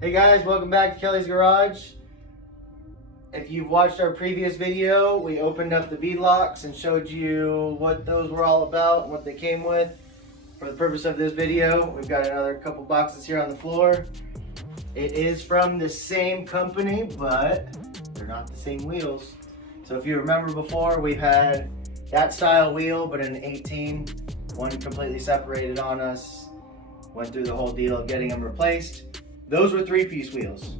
Hey guys, welcome back to Kelly's Garage. If you've watched our previous video, we opened up the bead locks and showed you what those were all about and what they came with. For the purpose of this video, we've got another couple boxes here on the floor. It is from the same company, but they're not the same wheels. So if you remember before, we've had that style wheel, but in an 18, one completely separated on us. Went through the whole deal of getting them replaced. Those were 3-piece wheels.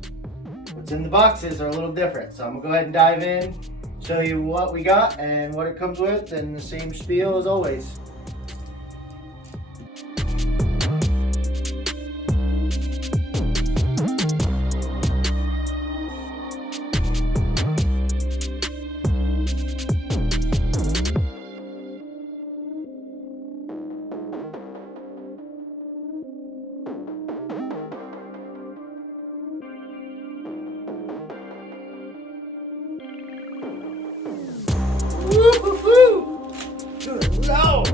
What's in the boxes are a little different. So I'm gonna go ahead and dive in, show you what we got and what it comes with, and the same spiel as always. Woo-hoo-hoo! Good Lord!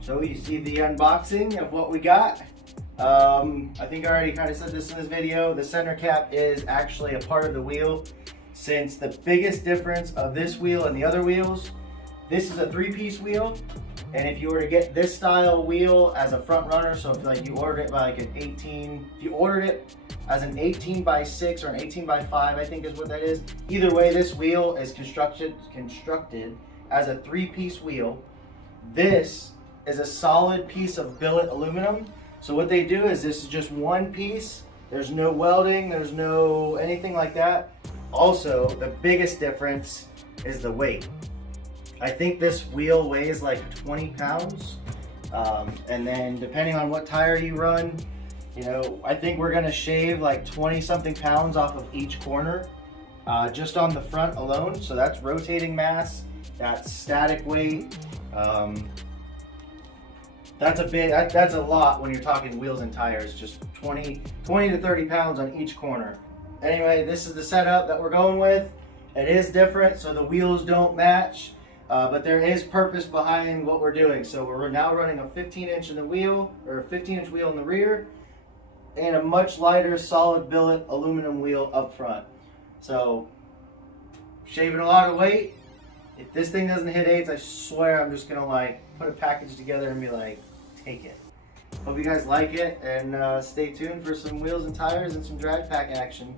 So you see the unboxing of what we got. I think I already kind of said this in this video. The center cap is actually a part of the wheel, since the biggest difference of this wheel and the other wheels, this is a 3-piece wheel. And if you were to get this style wheel as a front runner, so if like you ordered it by like an 18, if you ordered it as an 18x6 or an 18x5, I think is what that is. Either way, this wheel is constructed as a 3-piece wheel. This is a solid piece of billet aluminum. So what they do is this is just one piece. There's no welding, there's no anything like that. Also, the biggest difference is the weight. I think this wheel weighs like 20 pounds. And then depending on what tire you run, you know, I think we're gonna shave like 20 something pounds off of each corner, just on the front alone. So that's rotating mass, that's static weight. That's a lot when you're talking wheels and tires, just 20 to 30 pounds on each corner. Anyway, this is the setup that we're going with. It is different, so the wheels don't match. But there is purpose behind what we're doing. So we're now running a 15-inch in the wheel, or a 15-inch wheel in the rear, and a much lighter solid billet aluminum wheel up front. So shaving a lot of weight. If this thing doesn't hit 8s, I swear I'm just gonna like put a package together and be like, take it. Hope you guys like it, and stay tuned for some wheels and tires and some drag pack action.